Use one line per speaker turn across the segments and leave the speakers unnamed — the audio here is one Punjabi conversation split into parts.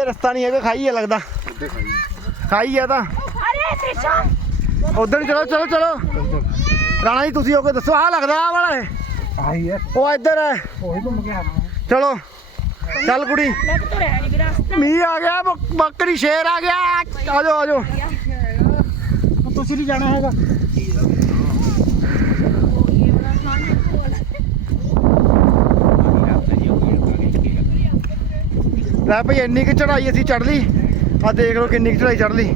ਇਹ ਰਸਤਾ ਨਹੀਂ ਹੈਗਾ ਖਾਈ ਹੈ ਲੱਗਦਾ। ਖਾਈ ਹੈ ਤਾਂ।
ਅਰੇ ਤ੍ਰਿਸ਼ਾ
ਉਧਰ ਚਲੋ ਚਲੋ ਚਲੋ। ਰਾਣਾ ਜੀ ਤੁਸੀਂ ਹੋ ਕੇ ਦੱਸੋ ਆਹ ਲੱਗਦਾ ਆਹ ਵਾਲਾ ਹੈ।
ਆਹੀ ਹੈ।
ਉਹ ਇੱਧਰ ਹੈ।
ਉਹੀ ਘੁੰਮ ਕੇ ਆਣਾ
ਚਲੋ ਚੱਲ ਕੁੜੀ। ਮੀਂਹ ਆ ਗਿਆ ਬੱਕ- ਬੱਕਰੀ ਸ਼ੇਰ ਆ ਗਿਆ। ਆ ਆ ਜਾਓ
ਤੁਸੀਂ ਨਹੀਂ ਜਾਣਾ ਹੈਗਾ।
ਲੈ ਭਈ, ਇੰਨੀ ਕਿ ਚੜਾਈ ਅਸੀਂ ਚੜ ਲਈ। ਆ ਦੇਖ ਲਓ ਕਿੰਨੀ ਕਿ ਚੜਾਈ ਚੜ ਲਈ।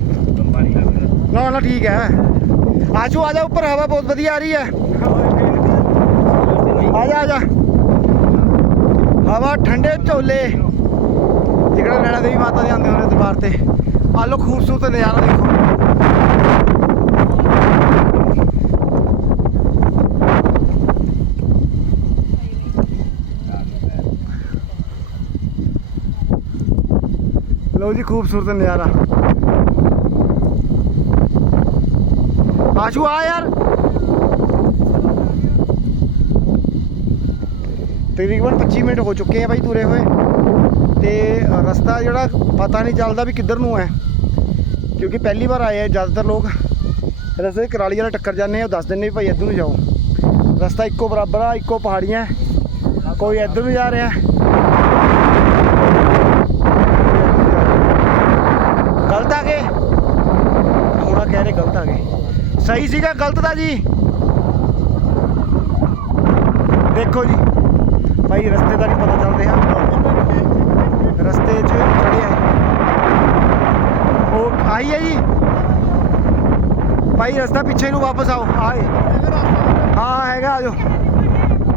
ਨਾ ਨਾ, ਠੀਕ ਹੈ। ਆਜੋ, ਆ ਜਾ, ਉੱਪਰ ਹਵਾ ਬਹੁਤ ਵਧੀਆ ਆ ਰਹੀ ਹੈ। ਆ ਜਾ ਆ ਜਾ। ਹਵਾ ਠੰਡੇ ਝੋਲੇ। ਜਿਹੜਾ ਨੈਣਾ ਦੇਵੀ ਮਾਤਾ ਦੇ ਆਉਂਦੇ ਹੋਣੇ ਦਰਬਾਰ ਤੇ। ਆ ਲੋ ਖੂਬਸੂਰਤ ਨਜ਼ਾਰਾ ਦੇਖੋ। ਲਓ ਜੀ ਖੂਬਸੂਰਤ ਨਜ਼ਾਰਾ। ਆਸ਼ੂ, ਆ ਯਾਰ। ਤਕਰੀਬਨ 25 ਮਿੰਟ ਹੋ ਚੁੱਕੇ ਆ ਬਾਈ ਤੁਰੇ ਹੋਏ। ਤੇ ਰਸਤਾ ਜਿਹੜਾ ਪਤਾ ਨਹੀਂ ਚੱਲਦਾ ਵੀ ਕਿੱਧਰ ਨੂੰ ਹੈ। ਕਿਉਂਕਿ ਪਹਿਲੀ ਵਾਰ ਆਏ ਆ ਜ਼ਿਆਦਾਤਰ ਲੋਕ। ਰਸਤੇ ਕਰਾਲੀ ਵਾਲਾ ਟੱਕਰ ਜਾਂਦੇ ਆ, ਉਹ ਦੱਸ ਦਿੰਦੇ ਵੀ ਭਾਈ ਇੱਧਰ ਨੂੰ ਜਾਓ। ਰਸਤਾ ਇੱਕੋ ਬਰਾਬਰ ਆ, ਇੱਕੋ ਪਹਾੜੀਆਂ। ਕੋਈ ਇੱਧਰ ਨੂੰ ਜਾ ਰਿਹਾ ਗਲਤ ਆ ਗਏ ਥੋੜਾ ਗਲਤ ਆ ਗਏ। ਸਹੀ ਸੀਗਾ, ਗਲਤ ਦਾ ਜੀ। ਦੇਖੋ ਜੀ, ਭਾਈ ਰਸਤੇ ਦਾ ਨਹੀਂ ਪਤਾ ਚੱਲ ਰਿਹਾ। ਰਸਤੇ 'ਚ ਚੜਿਆ ਉਹ ਆਈ ਹੈ ਜੀ। ਭਾਈ ਰਸਤਾ ਪਿੱਛੇ ਨੂੰ ਵਾਪਸ ਆਓ। ਆਏ। ਹਾਂ, ਹੈਗਾ ਆਜੋ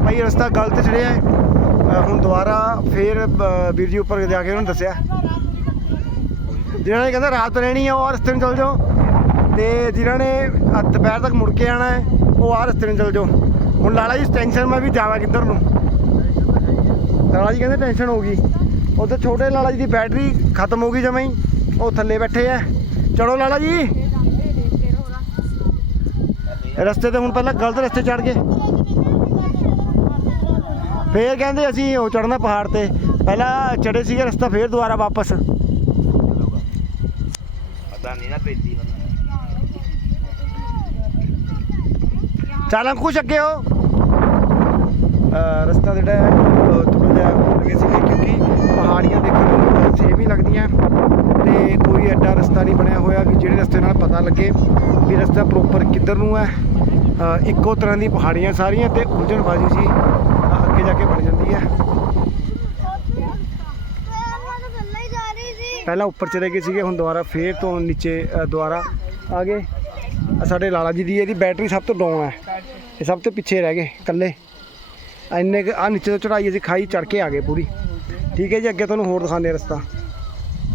ਭਾਈ ਰਸਤਾ ਗਲਤ ਚੜਿਆ ਹੈ। ਹੁਣ ਦੁਬਾਰਾ ਫੇਰ ਵੀਰ ਜੀ ਉੱਪਰ ਜਾ ਕੇ ਉਹਨੂੰ ਦੱਸਿਆ। ਜਿਹੜਾ ਨੇ ਕਹਿੰਦਾ ਰਾਤ ਰਹਿਣੀ ਆ, ਉਹ ਰਸਤੇ ਨੂੰ ਚੱਲ ਜਾਓ। ਤੇ ਜਿਨ੍ਹਾਂ ਨੇ ਦੁਪਹਿਰ ਤੱਕ ਮੁੜ ਕੇ ਆਣਾ ਹੈ, ਉਹ ਆਹ ਰਸਤੇ ਨੂੰ ਚੱਲ ਜਾਓ। ਹੁਣ ਲਾਲਾ ਜੀ ਟੈਨਸ਼ਨ ਮੈਂ ਵੀ ਜਾਵਾਂ ਕਿੱਧਰ ਨੂੰ। ਲਾਲਾ ਜੀ ਕਹਿੰਦੇ ਟੈਨਸ਼ਨ ਹੋ ਗਈ ਉੱਧਰ ਛੋਟੇ ਲਾਲਾ ਜੀ ਦੀ ਬੈਟਰੀ ਖਤਮ ਹੋ ਗਈ ਜਮਾਂ ਹੀ। ਉਹ ਥੱਲੇ ਬੈਠੇ ਆ। ਚਲੋ ਲਾਲਾ ਜੀ। ਰਸਤੇ ਤੇ ਹੁਣ ਪਹਿਲਾਂ ਗਲਤ ਰਸਤੇ ਚੜ ਗਏ। ਫੇਰ ਕਹਿੰਦੇ ਅਸੀਂ ਉਹ ਚੜਨਾ ਪਹਾੜ ਤੇ। ਪਹਿਲਾਂ ਚੜੇ ਸੀਗੇ ਰਸਤਾ, ਫੇਰ ਦੁਬਾਰਾ ਵਾਪਸ।
ਪਤਾ ਨਹੀਂ ਨਾ ਪੈਂਦੀ
ਚੱਲ ਕੁਛ ਅੱਗੇ ਹੋ। ਰਸਤਾ ਜਿਹੜਾ ਹੈ ਥੋੜਾ ਜਿਹਾ ਗਏ ਸੀਗੇ ਕਿਉਂਕਿ ਪਹਾੜੀਆਂ ਦੇਖਣ ਨੂੰ ਸੇਮ ਹੀ ਲੱਗਦੀਆਂ। ਤੇ ਕੋਈ ਐਡਾ ਰਸਤਾ ਨਹੀਂ ਬਣਿਆ ਹੋਇਆ ਵੀ ਜਿਹੜੇ ਰਸਤੇ ਨਾਲ ਪਤਾ ਲੱਗੇ ਵੀ ਰਸਤਾ ਪ੍ਰੋਪਰ ਕਿੱਧਰ ਨੂੰ ਹੈ। ਇੱਕੋ ਤਰ੍ਹਾਂ ਦੀ ਪਹਾੜੀਆਂ ਸਾਰੀਆਂ ਤੇ ਉਲਝਣਬਾਜ਼ੀ ਸੀ ਅੱਗੇ ਜਾ ਕੇ ਬਣ ਜਾਂਦੀ ਹੈ। ਪਹਿਲਾਂ ਉੱਪਰ ਚਲੇ ਗਏ ਸੀਗੇ ਹੁਣ ਦੁਬਾਰਾ ਫੇਰ ਤੋਂ ਨੀਚੇ ਦੁਬਾਰਾ ਆ ਗਏ ਸਾਡੇ ਲਾਲਾ ਜੀ ਦੀ ਇਹਦੀ ਬੈਟਰੀ ਸਭ ਤੋਂ ਡਾਊਨ ਹੈ ਇਹ ਸਭ ਤੋਂ ਪਿੱਛੇ ਰਹਿ ਗਏ, ਇਕੱਲੇ। ਇੰਨੇ ਆ ਨੀਚੇ ਤੋਂ ਚੜਾਈ ਅਸੀਂ ਖਾਈ ਚੜ ਕੇ ਆ ਗਏ ਪੂਰੀ। ਠੀਕ ਹੈ ਜੀ, ਅੱਗੇ ਤੁਹਾਨੂੰ ਹੋਰ ਦਿਖਾਉਂਦੇ ਰਸਤਾ।